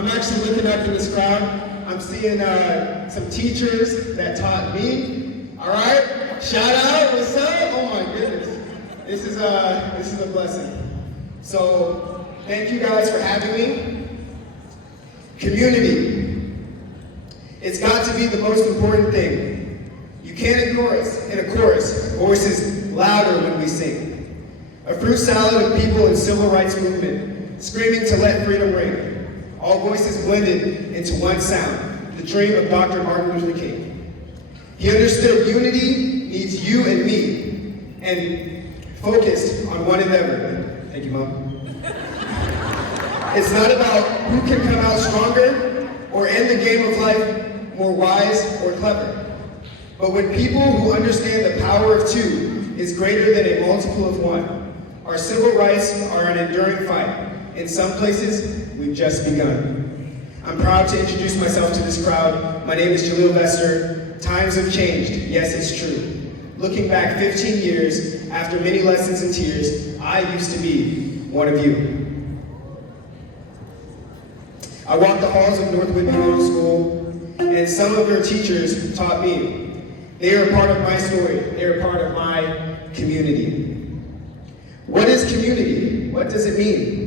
I'm actually looking up in this crowd. I'm seeing some teachers that taught me. All right, shout out, what's up? Oh my goodness, this is a blessing. So thank you guys for having me. Community. It's got to be the most important thing. You can't ignore us. In a chorus, voice is louder when we sing. A fruit salad of people in civil rights movement, screaming to let freedom ring. All voices blended into one sound, the dream of Dr. Martin Luther King. He understood unity needs you and me, and focused on one another. Thank you, Mom. It's not about who can come out stronger or end the game of life more wise or clever. But when people who understand the power of two is greater than a multiple of one, our civil rights are an enduring fight. In some places, we've just begun. I'm proud to introduce myself to this crowd. My name is Jahleel Vester. Times have changed. Yes, it's true. Looking back 15 years, after many lessons and tears, I used to be one of you. I walked the halls of North Whidbey Middle School, and some of your teachers taught me. They are a part of my story. They are a part of my community. What is community? What does it mean?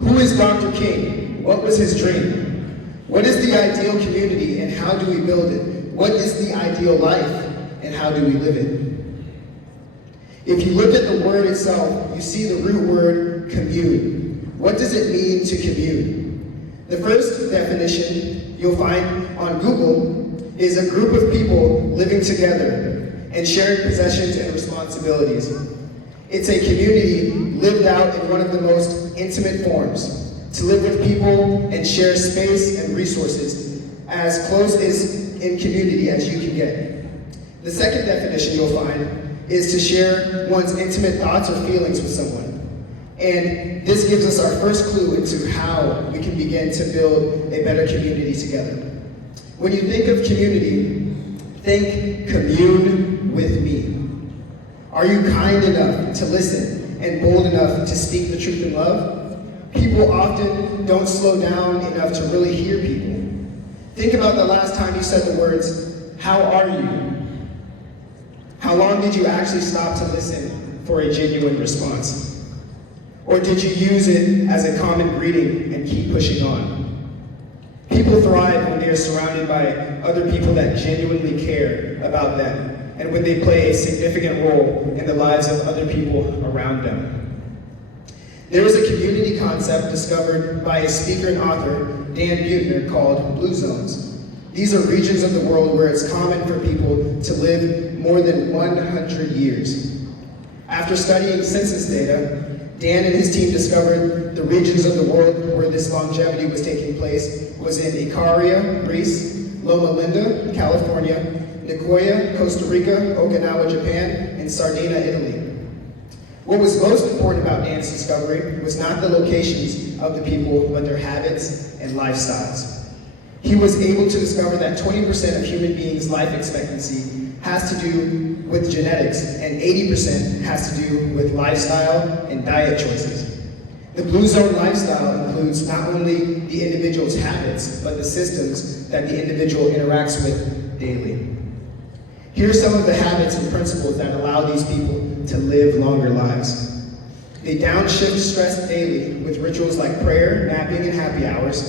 Who is Dr. King? What was his dream? What is the ideal community and how do we build it? What is the ideal life and how do we live it? If you look at the word itself, you see the root word commune. What does it mean to commune? The first definition you'll find on Google is a group of people living together and sharing possessions and responsibilities. It's a community lived out in one of the most intimate forms, to live with people and share space and resources as close as in community as you can get. The second definition you'll find is to share one's intimate thoughts or feelings with someone. And this gives us our first clue into how we can begin to build a better community together. When you think of community, think commune with me. Are you kind enough to listen and bold enough to speak the truth in love? People often don't slow down enough to really hear people. Think about the last time you said the words, "How are you?" How long did you actually stop to listen for a genuine response? Or did you use it as a common greeting and keep pushing on? People thrive when they are surrounded by other people that genuinely care about them, and when they play a significant role in the lives of other people around them. There is a community concept discovered by a speaker and author, Dan Buettner, called Blue Zones. These are regions of the world where it's common for people to live more than 100 years. After studying census data, Dan and his team discovered the regions of the world where this longevity was taking place was in Ikaria, Greece, Loma Linda, California, Nicoya, Costa Rica, Okinawa, Japan, and Sardinia, Italy. What was most important about Dan's discovery was not the locations of the people, but their habits and lifestyles. He was able to discover that 20% of human beings' life expectancy has to do with genetics, and 80% has to do with lifestyle and diet choices. The Blue Zone lifestyle includes not only the individual's habits, but the systems that the individual interacts with daily. Here are some of the habits and principles that allow these people to live longer lives. They downshift stress daily with rituals like prayer, napping, and happy hours.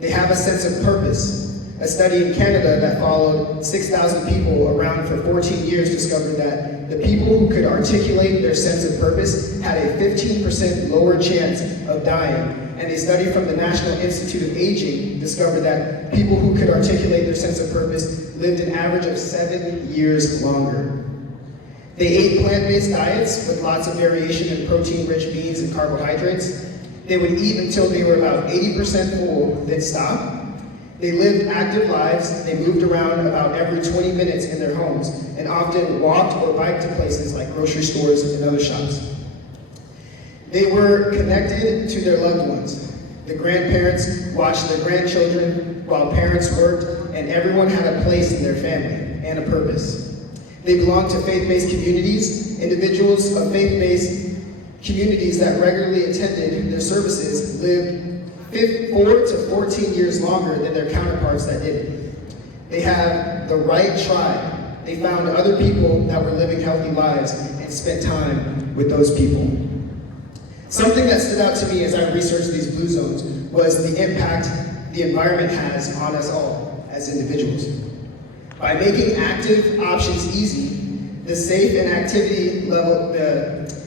They have a sense of purpose. A study in Canada that followed 6,000 people around for 14 years discovered that the people who could articulate their sense of purpose had a 15% lower chance of dying. And a study from the National Institute of Aging discovered that people who could articulate their sense of purpose lived an average of 7 years longer. They ate plant-based diets with lots of variation in protein-rich beans and carbohydrates. They would eat until they were about 80% full, then stop. They lived active lives. They moved around about every 20 minutes in their homes and often walked or biked to places like grocery stores and other shops. They were connected to their loved ones. The grandparents watched their grandchildren while parents worked, and everyone had a place in their family and a purpose. They belonged to faith-based communities. Individuals of faith-based communities that regularly attended their services lived 4 to 14 years longer than their counterparts that didn't. They have the right tribe. They found other people that were living healthy lives and spent time with those people. Something that stood out to me as I researched these blue zones was the impact the environment has on us all as individuals. By making active options easy, the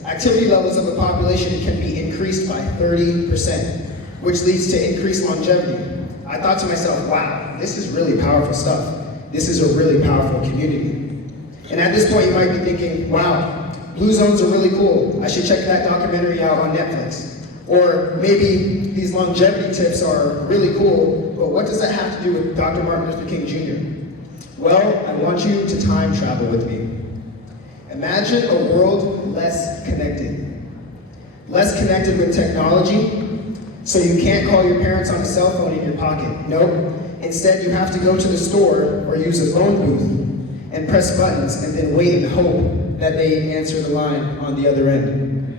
activity levels of a population can be increased by 30%, which leads to increased longevity. I thought to myself, wow, this is really powerful stuff. This is a really powerful community. And at this point, you might be thinking, wow, blue zones are really cool. I should check that documentary out on Netflix. Or maybe these longevity tips are really cool, but what does that have to do with Dr. Martin Luther King Jr.? Well, I want you to time travel with me. Imagine a world less connected. Less connected with technology, so you can't call your parents on a cell phone in your pocket. Nope. Instead, you have to go to the store or use a phone booth and press buttons and then wait and hope that they answer the line on the other end.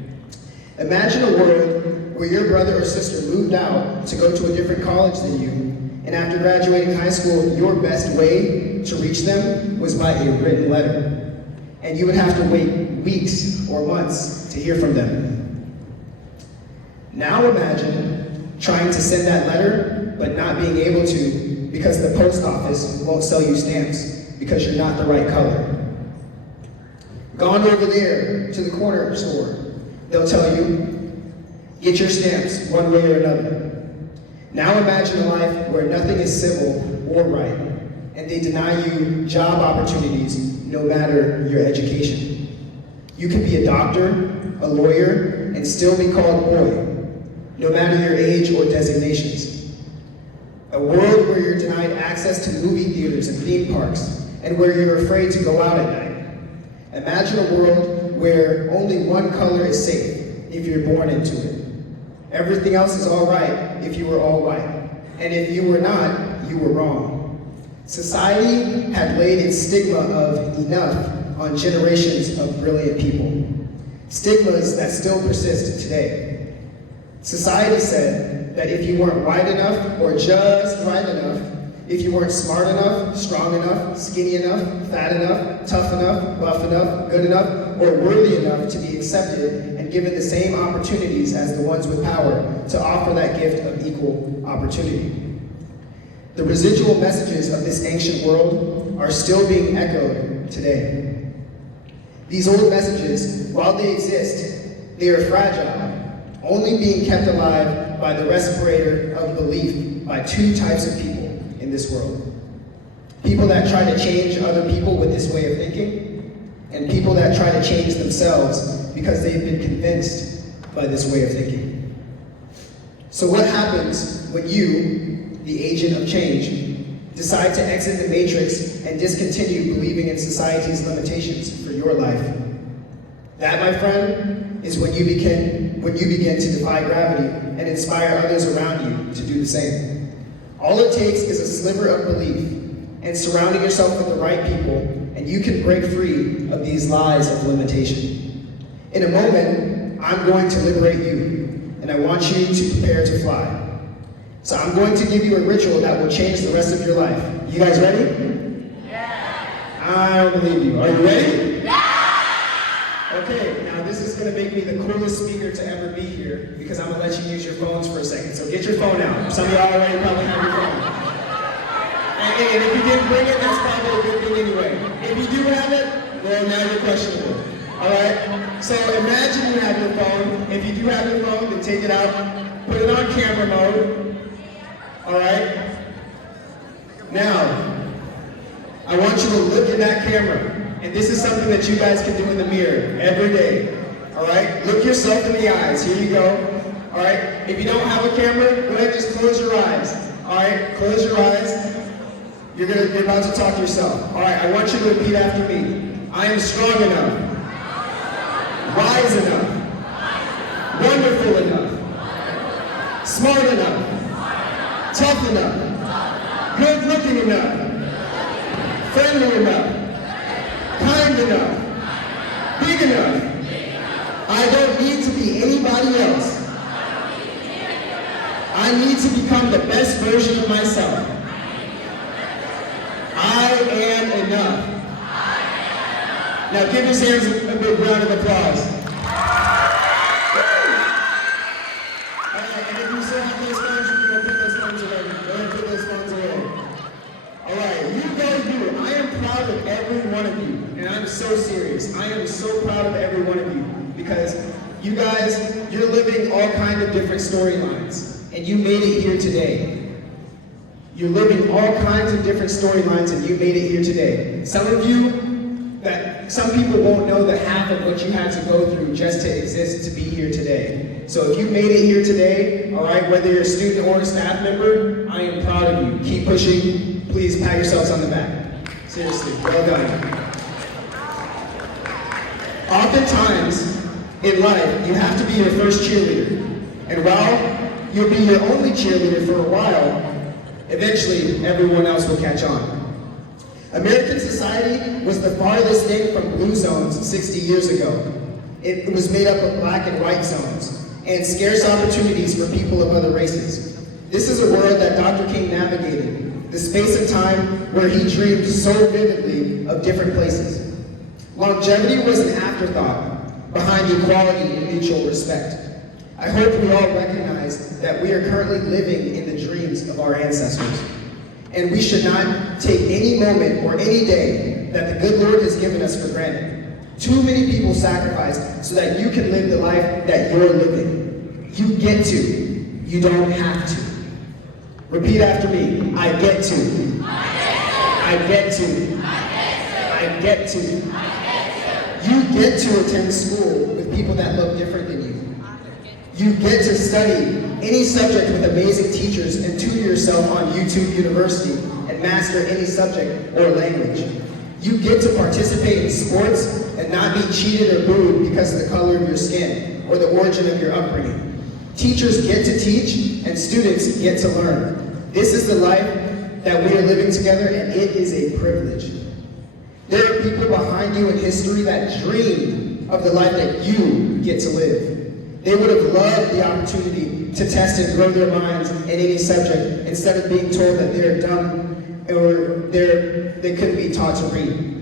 Imagine a world where your brother or sister moved out to go to a different college than you, and after graduating high school, your best way to reach them was by a written letter. And you would have to wait weeks or months to hear from them. Now imagine trying to send that letter, but not being able to because the post office won't sell you stamps because you're not the right color. Gone over there to the corner store, they'll tell you, get your stamps one way or another. Now imagine a life where nothing is civil or right, and they deny you job opportunities no matter your education. You can be a doctor, a lawyer, and still be called boy, no matter your age or designations. A world where you're denied access to movie theaters and theme parks, and where you're afraid to go out at night. Imagine a world where only one color is safe if you're born into it. Everything else is all right if you were all white. And if you were not, you were wrong. Society had laid its stigma of enough on generations of brilliant people. Stigmas that still persist today. Society said that if you weren't white enough or just right enough, if you weren't smart enough, strong enough, skinny enough, fat enough, tough enough, buff enough, good enough, or worthy enough to be accepted and given the same opportunities as the ones with power to offer that gift of equal opportunity. The residual messages of this ancient world are still being echoed today. These old messages, while they exist, they are fragile, only being kept alive by the respirator of belief by two types of people in this world. People that try to change other people with this way of thinking, and people that try to change themselves because they've been convinced by this way of thinking. So what happens when you, the agent of change, decide to exit the matrix and discontinue believing in society's limitations for your life? That, my friend, is when you begin to defy gravity and inspire others around you to do the same. All it takes is a sliver of belief and surrounding yourself with the right people, and you can break free of these lies of limitation. In a moment, I'm going to liberate you, and I want you to prepare to fly. So I'm going to give you a ritual that will change the rest of your life. You guys ready? Yeah. I don't believe you. Are you ready? Yeah. Okay, now this is going to make me the coolest speaker to ever be here because I'm going to let you use your phones for a second. So get your phone out. Some of y'all already probably have your phone. And if you didn't bring it, that's probably a good thing anyway. If you do have it, well, now you're questionable. All right? So imagine you have your phone. If you do have your phone, then take it out, put it on camera mode. All right? Now, I want you to look in that camera. And this is something that you guys can do in the mirror every day. All right? Look yourself in the eyes. Here you go. All right? If you don't have a camera, go ahead and just close your eyes. All right? Close your eyes. You're about to talk to yourself. All right? I want you to repeat after me. I am strong enough. Wise enough. Wonderful enough. Smart enough. Tough enough, good looking enough, friendly enough, kind enough, big enough. I don't need to be anybody else. I need to become the best version of myself. I am enough. Now give your hands a big round of applause. And if you still have those phones, you can go put those phones away. Go ahead and put those phones away. All right, you go you. I am proud of every one of you, and I'm so serious. I am so proud of every one of you because you guys, you're living all kinds of different storylines, and you made it here today. You're living all kinds of different storylines, and you made it here today. Some of you, some people won't know the half of what you had to go through just to exist to be here today. So if you made it here today, all right, whether you're a student or a staff member, I am proud of you. Keep pushing. Please pat yourselves on the back. Seriously, well done. Oftentimes in life, you have to be your first cheerleader. And while you'll be your only cheerleader for a while, eventually everyone else will catch on. American society was the farthest thing from blue zones 60 years ago. It was made up of black and white zones and scarce opportunities for people of other races. This is a world that Dr. King navigated, the space of time where he dreamed so vividly of different places. Longevity was an afterthought behind equality and mutual respect. I hope we all recognize that we are currently living in the dreams of our ancestors. And we should not take any moment or any day that the good Lord has given us for granted. Too many people sacrifice so that you can live the life that you're living. You get to, you don't have to. Repeat after me, I get to. I get to. I get to. You get to attend school with people that look different than you. You get to study any subject with amazing teachers and tutor yourself on YouTube University and master any subject or language. You get to participate in sports and not be cheated or booed because of the color of your skin or the origin of your upbringing. Teachers get to teach and students get to learn. This is the life that we are living together, and it is a privilege. There are people behind you in history that dream of the life that you get to live. They would have loved the opportunity to test and grow their minds in any subject instead of being told that they're dumb or they couldn't be taught to read.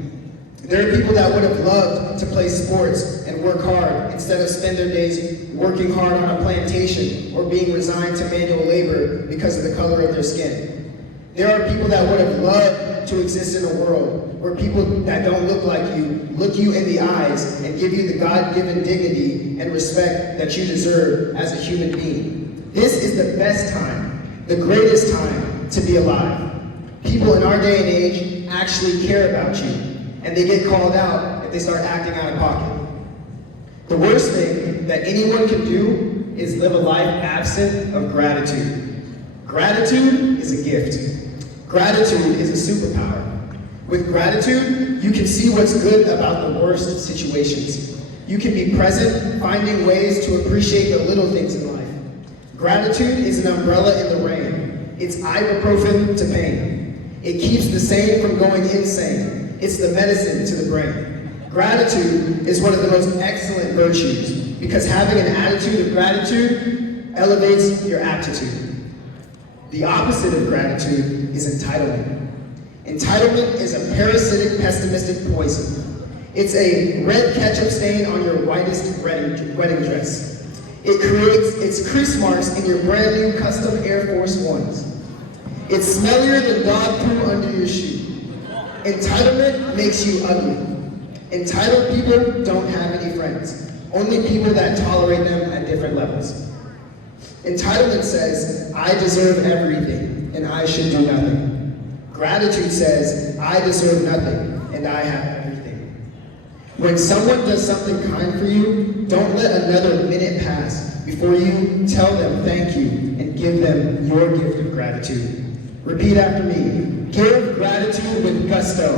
There are people that would have loved to play sports and work hard instead of spend their days working hard on a plantation or being resigned to manual labor because of the color of their skin. There are people that would have loved to exist in a world where people that don't look like you look you in the eyes and give you the God-given dignity and respect that you deserve as a human being. This is the best time, the greatest time to be alive. People in our day and age actually care about you, and they get called out if they start acting out of pocket. The worst thing that anyone can do is live a life absent of gratitude. Gratitude is a gift. Gratitude is a superpower. With gratitude, you can see what's good about the worst situations. You can be present, finding ways to appreciate the little things in life. Gratitude is an umbrella in the rain. It's ibuprofen to pain. It keeps the sane from going insane. It's the medicine to the brain. Gratitude is one of the most excellent virtues because having an attitude of gratitude elevates your aptitude. The opposite of gratitude is entitlement. Entitlement is a parasitic, pessimistic poison. It's a red ketchup stain on your whitest wedding dress. It creates its crease marks in your brand new custom Air Force Ones. It's smellier than dog poo under your shoe. Entitlement makes you ugly. Entitled people don't have any friends, only people that tolerate them at different levels. Entitlement says, I deserve everything and I should do nothing. Gratitude says, I deserve nothing and I have everything. When someone does something kind for you, don't let another minute pass before you tell them thank you and give them your gift of gratitude. Repeat after me. Give gratitude with gusto.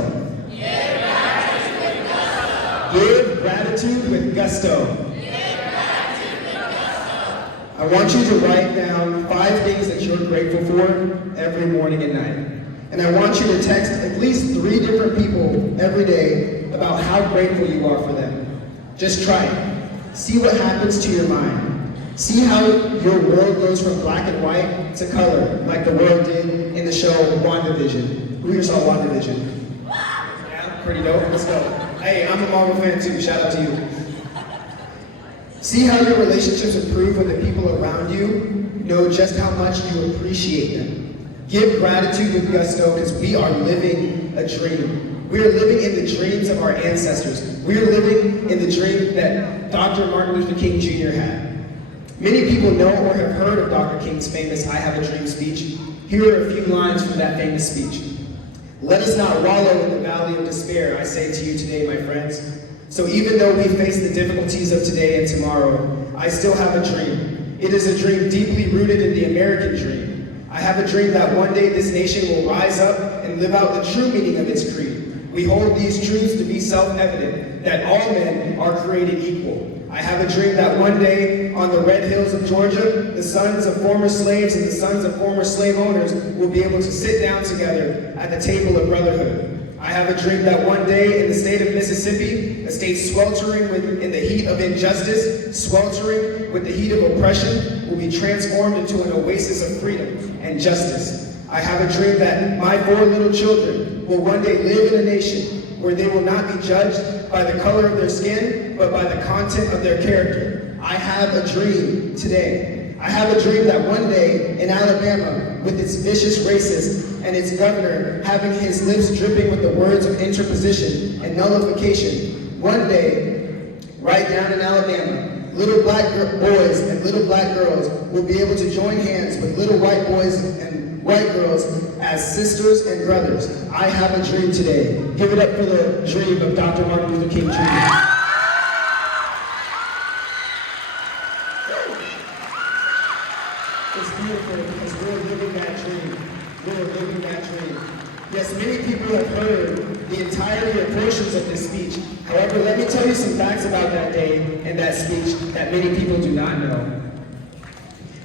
Give gratitude with gusto. Give gratitude with gusto. Give gratitude with gusto. I want you to write down 5 things that you're grateful for every morning and night. And I want you to text at least 3 different people every day about how grateful you are for them. Just try it. See what happens to your mind. See how your world goes from black and white to color, like the world did in the show WandaVision. Who here saw WandaVision? Yeah, pretty dope. Let's go. Hey, I'm a Marvel fan too. Shout out to you. See how your relationships improve when the people around you know just how much you appreciate them. Give gratitude with gusto because we are living a dream. We are living in the dreams of our ancestors. We are living in the dream that Dr. Martin Luther King Jr. had. Many people know or have heard of Dr. King's famous I Have a Dream speech. Here are a few lines from that famous speech. Let us not wallow in the valley of despair, I say to you today, my friends. So even though we face the difficulties of today and tomorrow, I still have a dream. It is a dream deeply rooted in the American dream. I have a dream that one day this nation will rise up and live out the true meaning of its creed. We hold these truths to be self-evident, that all men are created equal. I have a dream that one day on the red hills of Georgia, the sons of former slaves and the sons of former slave owners will be able to sit down together at the table of brotherhood. I have a dream that one day in the state of Mississippi, a state sweltering in the heat of injustice, sweltering with the heat of oppression, will be transformed into an oasis of freedom and justice. I have a dream that my 4 little children will one day live in a nation where they will not be judged by the color of their skin, but by the content of their character. I have a dream today. I have a dream that one day in Alabama, with its vicious racists and its governor having his lips dripping with the words of interposition and nullification, one day, right down in Alabama, little black boys and little black girls will be able to join hands with little white boys and white girls as sisters and brothers. I have a dream today. Give it up for the dream of Dr. Martin Luther King Jr. It's beautiful because we're living that dream. We're living that dream. Yes, many people have heard the entirety or portions of this speech. However, let me tell you some facts about that day and that speech that many people do not know.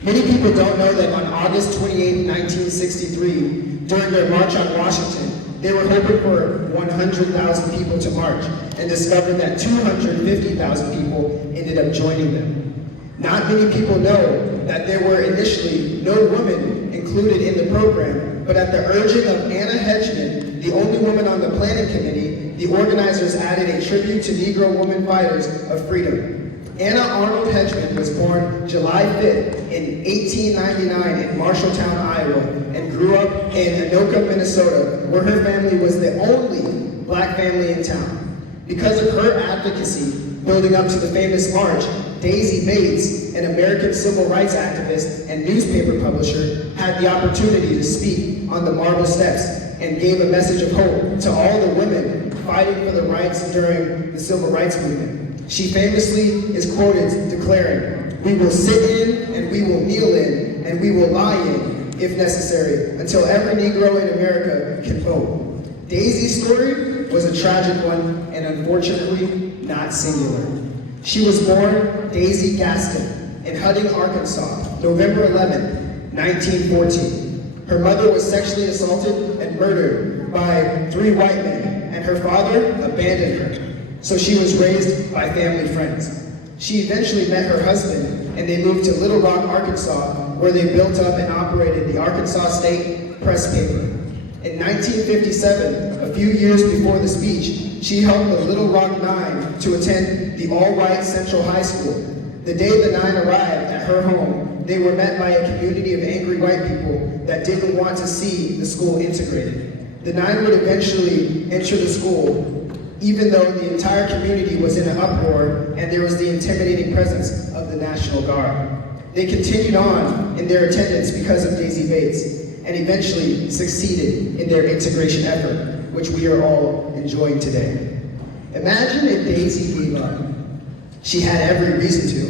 Many people don't know that on August 28, 1963, during their March on Washington, they were hoping for 100,000 people to march and discovered that 250,000 people ended up joining them. Not many people know that there were initially no women included in the program, but at the urging of Anna Hedgeman, the only woman on the planning committee, the organizers added a tribute to Negro women fighters of freedom. Anna Arnold Hedgeman was born July 5th in 1899 in Marshalltown, Iowa, and grew up in Anoka, Minnesota, where her family was the only black family in town. Because of her advocacy, building up to the famous march, Daisy Bates, an American civil rights activist and newspaper publisher, had the opportunity to speak on the marble steps and gave a message of hope to all the women fighting for the rights during the civil rights movement. She famously is quoted declaring, "We will sit in and we will kneel in and we will lie in, if necessary, until every Negro in America can vote." Daisy's story was a tragic one and unfortunately not singular. She was born Daisy Gaston in Hudding, Arkansas, November 11, 1914. Her mother was sexually assaulted and murdered by 3 white men, and her father abandoned her. So she was raised by family friends. She eventually met her husband, and they moved to Little Rock, Arkansas, where they built up and operated the Arkansas State Press Paper. In 1957, a few years before the speech, she helped the Little Rock Nine to attend the all-white Central High School. The day the Nine arrived at her home, they were met by a community of angry white people that didn't want to see the school integrated. The Nine would eventually enter the school, even though the entire community was in an uproar and there was the intimidating presence of the National Guard. They continued on in their attendance because of Daisy Bates, and eventually succeeded in their integration effort, which we are all enjoying today. Imagine if Daisy gave up. She had every reason to.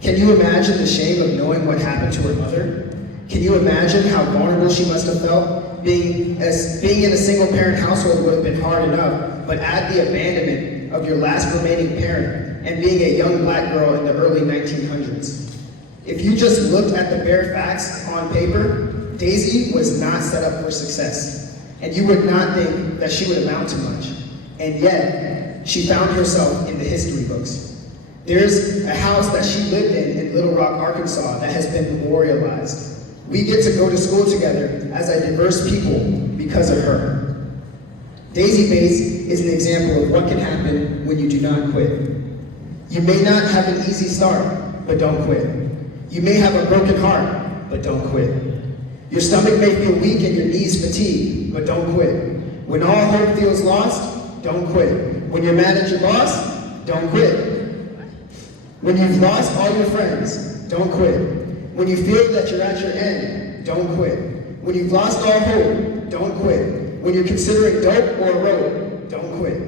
Can you imagine the shame of knowing what happened to her mother? Can you imagine how vulnerable she must have felt? Being in a single-parent household would have been hard enough, but add the abandonment of your last remaining parent and being a young black girl in the early 1900s. If you just looked at the bare facts on paper, Daisy was not set up for success, and you would not think that she would amount to much. And yet, she found herself in the history books. There's a house that she lived in Little Rock, Arkansas that has been memorialized. We get to go to school together as a diverse people because of her. Daisy Base is an example of what can happen when you do not quit. You may not have an easy start, but don't quit. You may have a broken heart, but don't quit. Your stomach may feel weak and your knees fatigued, but don't quit. When all hope feels lost, don't quit. When you're mad at your boss, don't quit. When you've lost all your friends, don't quit. When you feel that you're at your end, don't quit. When you've lost all hope, don't quit. When you're considering dope or a rope, don't quit.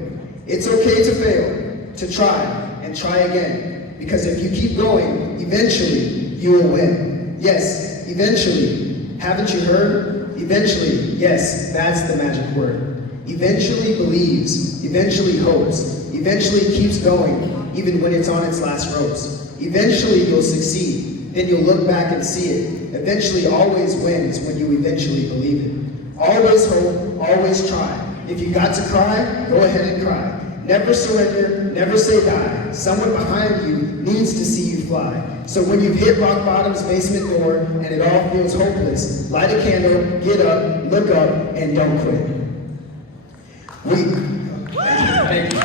It's okay to fail, to try, and try again. Because if you keep going, eventually you will win. Yes, eventually. Haven't you heard? Eventually, yes, that's the magic word. Eventually believes, eventually hopes, eventually keeps going, even when it's on its last ropes. Eventually you'll succeed, then you'll look back and see it. Eventually always wins when you eventually believe it. Always hope, always try. If you got to cry, go ahead and cry. Never surrender, never say die. Someone behind you needs to see you fly. So when you've hit rock bottom's basement door and it all feels hopeless, light a candle, get up, look up, and don't quit. Thank you.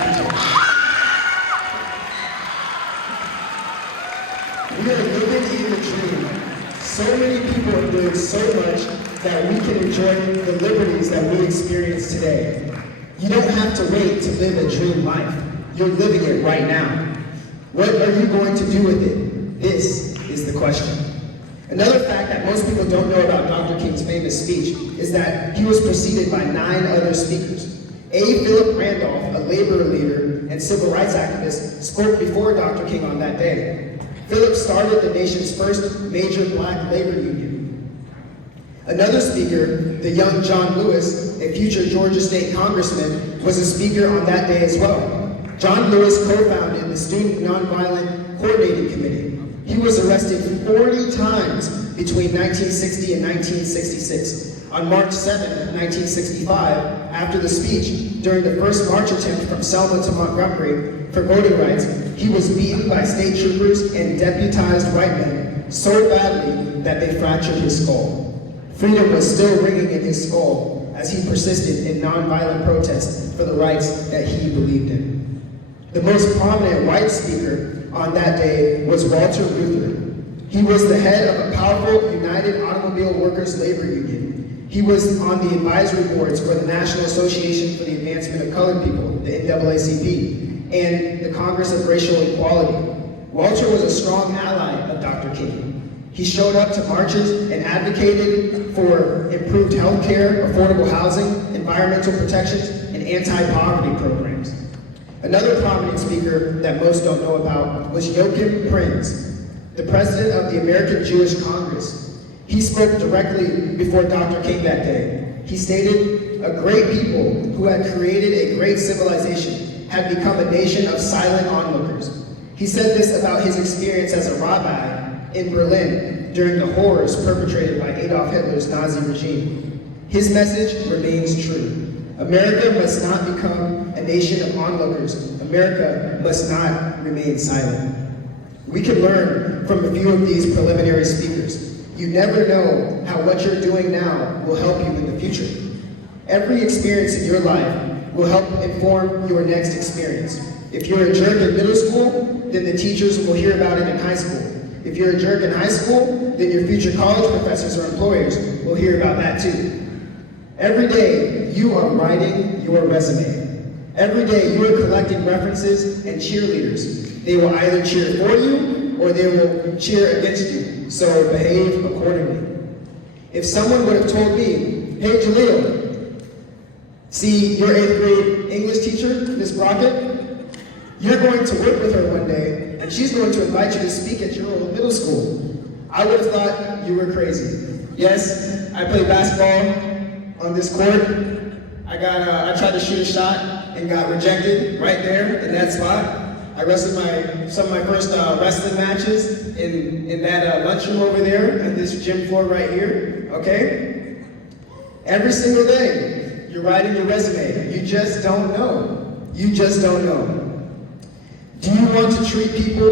We are living in the dream. So many people are doing so much that we can enjoy the liberties that we experience today. You don't have to wait to live a dream life. You're living it right now. What are you going to do with it? This is the question. Another fact that most people don't know about Dr. King's famous speech is that he was preceded by 9 other speakers. A. Philip Randolph, a labor leader and civil rights activist, spoke before Dr. King on that day. Philip started the nation's first major black labor union. Another speaker, the young John Lewis, a future Georgia State congressman, was a speaker on that day as well. John Lewis co-founded the Student Nonviolent Coordinating Committee. He was arrested 40 times between 1960 and 1966. On March 7, 1965, after the speech, during the first march attempt from Selma to Montgomery for voting rights, he was beaten by state troopers and deputized white men so badly that they fractured his skull. Freedom was still ringing in his skull as he persisted in nonviolent protest for the rights that he believed in. The most prominent white speaker on that day was Walter Reuther. He was the head of a powerful United Automobile Workers Labor Union. He was on the advisory boards for the National Association for the Advancement of Colored People, the NAACP, and the Congress of Racial Equality. Walter was a strong ally of Dr. King. He showed up to marches and advocated for improved health care, affordable housing, environmental protections, and anti-poverty programs. Another prominent speaker that most don't know about was Joachim Prinz, the president of the American Jewish Congress. He spoke directly before Dr. King that day. He stated, "A great people who had created a great civilization had become a nation of silent onlookers." He said this about his experience as a rabbi in Berlin during the horrors perpetrated by Adolf Hitler's Nazi regime. His message remains true. America must not become a nation of onlookers. America must not remain silent. We can learn from a few of these preliminary speakers. You never know how what you're doing now will help you in the future. Every experience in your life will help inform your next experience. If you're a jerk in middle school, then the teachers will hear about it in high school. If you're a jerk in high school, then your future college professors or employers will hear about that too. Every day, you are writing your resume. Every day, you are collecting references and cheerleaders. They will either cheer for you or they will cheer against you, so behave accordingly. If someone would have told me, "Hey Jahleel, see your 8th grade English teacher, Miss Brockett? You're going to work with her one day, and she's going to invite you to speak at your old middle school," I would have thought you were crazy. Yes, I played basketball on this court. I tried to shoot a shot and got rejected right there in that spot. I wrestled some of my first wrestling matches in that lunchroom over there at this gym floor right here, okay? Every single day, you're writing your resume. You just don't know. You just don't know. Do you want to treat people,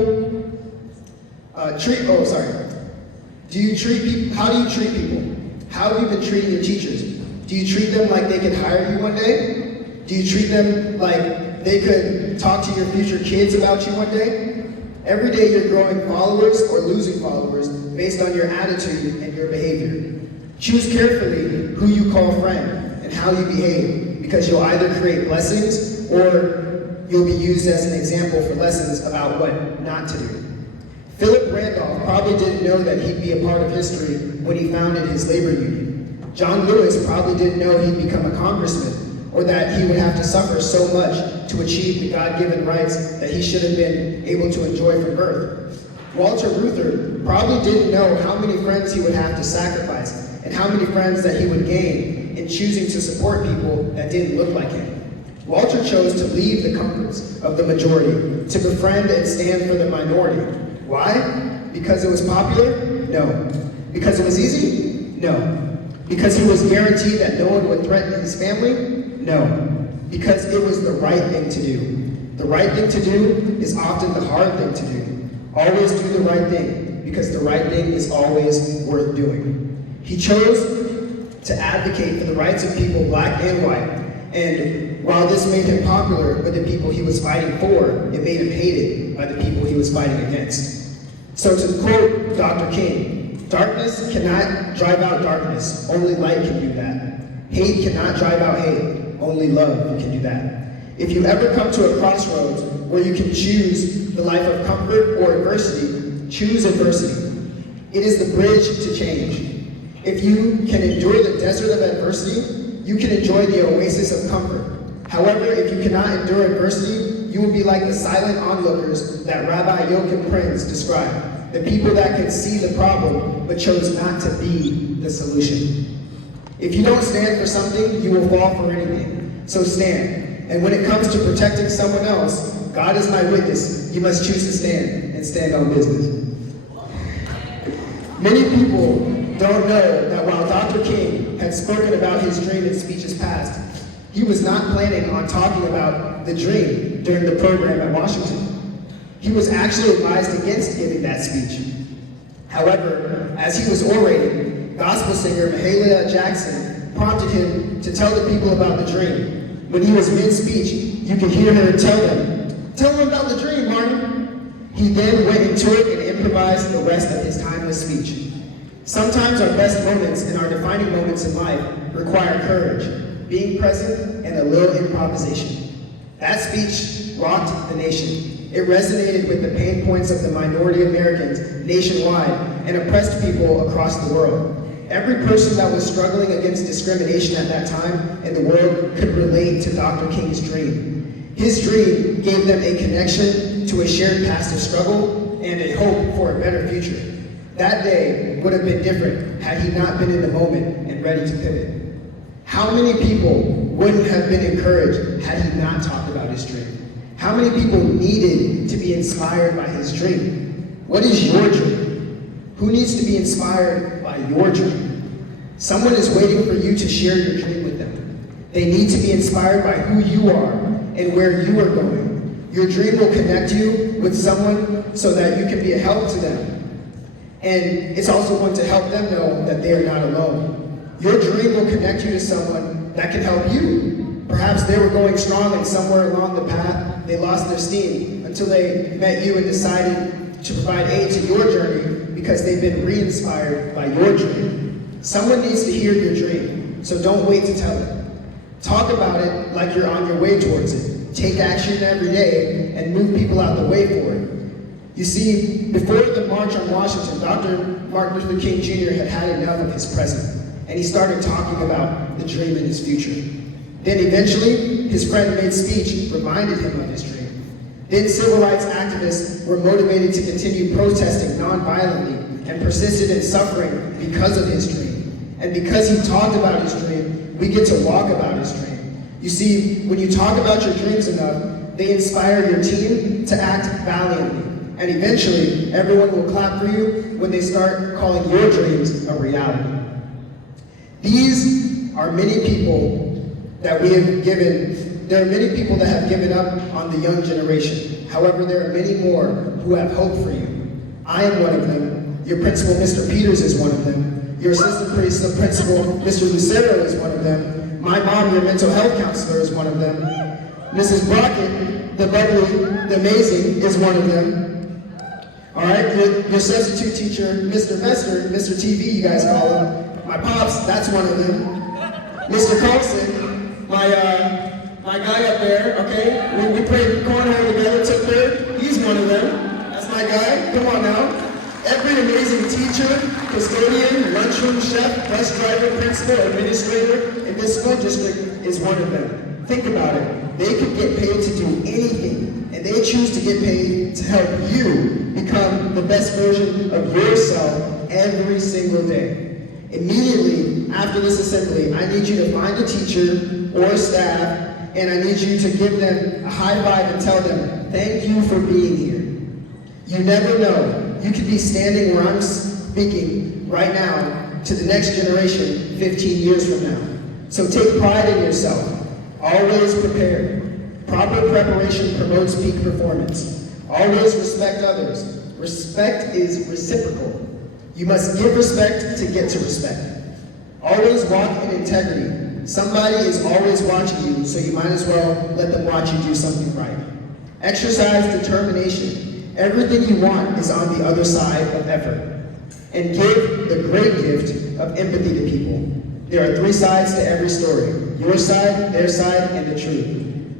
do you treat people, how do you treat people? How have you been treating your teachers? Do you treat them like they could hire you one day? Do you treat them like they could talk to your future kids about you one day? Every day you're growing followers or losing followers based on your attitude and your behavior. Choose carefully who you call friend and how you behave, because you'll either create blessings or you'll be used as an example for lessons about what not to do. Philip Randolph probably didn't know that he'd be a part of history when he founded his labor union. John Lewis probably didn't know he'd become a congressman, or that he would have to suffer so much to achieve the God-given rights that he should have been able to enjoy from birth. Walter Reuther probably didn't know how many friends he would have to sacrifice and how many friends that he would gain in choosing to support people that didn't look like him. Walter chose to leave the comforts of the majority to befriend and stand for the minority. Why? Because it was popular? No. Because it was easy? No. Because he was guaranteed that no one would threaten his family? No. Because it was the right thing to do. The right thing to do is often the hard thing to do. Always do the right thing, because the right thing is always worth doing. He chose to advocate for the rights of people, black and white. And while this made him popular with the people he was fighting for, it made him hated by the people he was fighting against. So to quote Dr. King, "Darkness cannot drive out darkness, only light can do that. Hate cannot drive out hate, only love can do that." If you ever come to a crossroads where you can choose the life of comfort or adversity, choose adversity. It is the bridge to change. If you can endure the desert of adversity, you can enjoy the oasis of comfort. However, if you cannot endure adversity, you will be like the silent onlookers that Rabbi Joachim Prinz described, the people that could see the problem but chose not to be the solution. If you don't stand for something, you will fall for anything. So stand. And when it comes to protecting someone else, God is my witness, you must choose to stand and stand on business. Many people don't know that while Dr. King had spoken about his dream in speeches past, he was not planning on talking about the dream during the program at Washington. He was actually advised against giving that speech. However, as he was orating, gospel singer Mahalia Jackson prompted him to tell the people about the dream. When he was mid-speech, you could hear her tell them about the dream, Martin. He then went into it and improvised the rest of his timeless speech. Sometimes our best moments and our defining moments in life require courage, being present, and a little improvisation. That speech rocked the nation. It resonated with the pain points of the minority Americans nationwide and oppressed people across the world. Every person that was struggling against discrimination at that time in the world could relate to Dr. King's dream. His dream gave them a connection to a shared past of struggle and a hope for a better future. That day would have been different had he not been in the moment and ready to pivot. How many people wouldn't have been encouraged had he not talked about his dream? How many people needed to be inspired by his dream? What is your dream? Who needs to be inspired by your dream? Someone is waiting for you to share your dream with them. They need to be inspired by who you are and where you are going. Your dream will connect you with someone so that you can be a help to them. And it's also going to help them know that they are not alone. Your dream will connect you to someone that can help you. Perhaps they were going strong and somewhere along the path, they lost their steam until they met you and decided to provide aid to your journey because they've been re-inspired by your dream. Someone needs to hear your dream, so don't wait to tell it. Talk about it like you're on your way towards it. Take action every day and move people out the way for it. You see, before the March on Washington, Dr. Martin Luther King Jr. had enough of his present, and he started talking about the dream in his future. Then eventually, his friend made speech reminded him of his dream. Then civil rights activists were motivated to continue protesting non-violently and persisted in suffering because of his dream. And because he talked about his dream, we get to walk about his dream. You see, when you talk about your dreams enough, they inspire your team to act valiantly. And eventually, everyone will clap for you when they start calling your dreams a reality. These are many people that we have given there are many people that have given up on the young generation. However, there are many more who have hope for you. I am one of them. Your principal, Mr. Peters, is one of them. Your assistant principal, Mr. Lucero, is one of them. My mom, your mental health counselor, is one of them. Mrs. Brockett, the bubbly, the amazing, is one of them. All right, your substitute teacher, Mr. Vester, Mr. TV, you guys call him. My pops, that's one of them. Mr. Carlson, my guy up there, okay? When we played cornhole together, took third, he's one of them. That's my guy, come on now. Every amazing teacher, custodian, lunchroom chef, bus driver, principal, administrator in this school district is one of them. Think about it. They could get paid to do anything, and they choose to get paid to help you become the best version of yourself every single day. Immediately after this assembly, I need you to find a teacher or staff, and I need you to give them a high five and tell them, thank you for being here. You never know. You could be standing where I'm speaking right now to the next generation 15 years from now. So take pride in yourself. Always prepared. Proper preparation promotes peak performance. Always respect others. Respect is reciprocal. You must give respect to get to respect. Always walk in integrity. Somebody is always watching you, so you might as well let them watch you do something right. Exercise determination. Everything you want is on the other side of effort. And give the great gift of empathy to people. There are 3 sides to every story. Your side, their side, and the truth.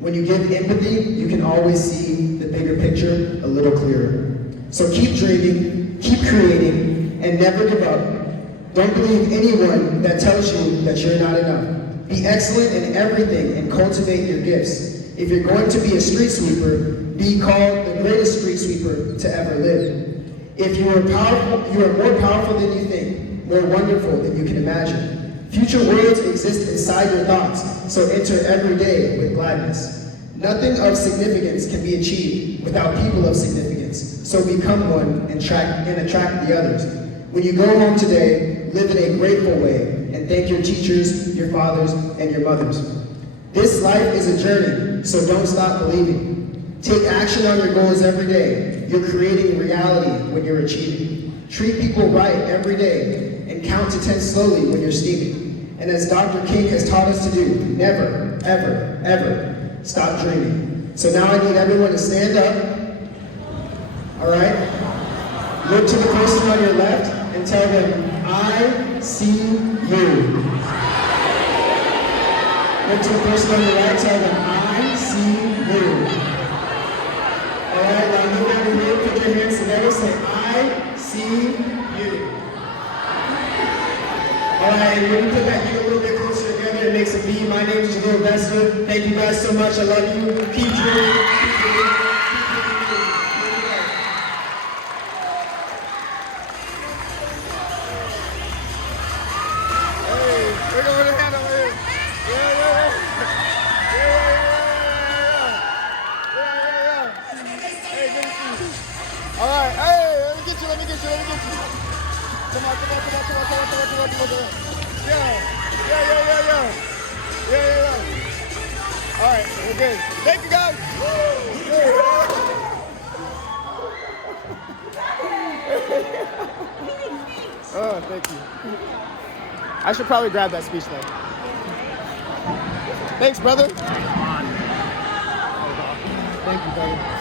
When you give empathy, you can always see the bigger picture a little clearer. So keep dreaming, keep creating, and never give up. Don't believe anyone that tells you that you're not enough. Be excellent in everything and cultivate your gifts. If you're going to be a street sweeper, be called the greatest street sweeper to ever live. If you are powerful, you are more powerful than you think, more wonderful than you can imagine. Future worlds exist inside your thoughts, so enter every day with gladness. Nothing of significance can be achieved without people of significance, so become one and attract the others. When you go home today, live in a grateful way and thank your teachers, your fathers, and your mothers. This life is a journey, so don't stop believing. Take action on your goals every day. You're creating reality when you're achieving. Treat people right every day and count to 10 slowly when you're steaming. And as Dr. King has taught us to do, never, ever, ever stop dreaming. So now I need everyone to stand up, all right? Look to the person on your left and tell them, I see you. Look to the person on your right, tell them, I see you. All right, now look over here, put your hands together, say, I see you. All right, and when you put that hand a little bit closer together, it makes a V. My name is Jahleel Vester. Thank you guys so much. I love you. Keep dreaming. Keep dreaming. We're going to hand over here. Yeah. Hey, good to see you. All right, hey, let me get you. Come on. Yeah. All right, we're good. Thank you, guys. Oh, thank you. I should probably grab that speech though. Thanks, brother. Thank you, brother.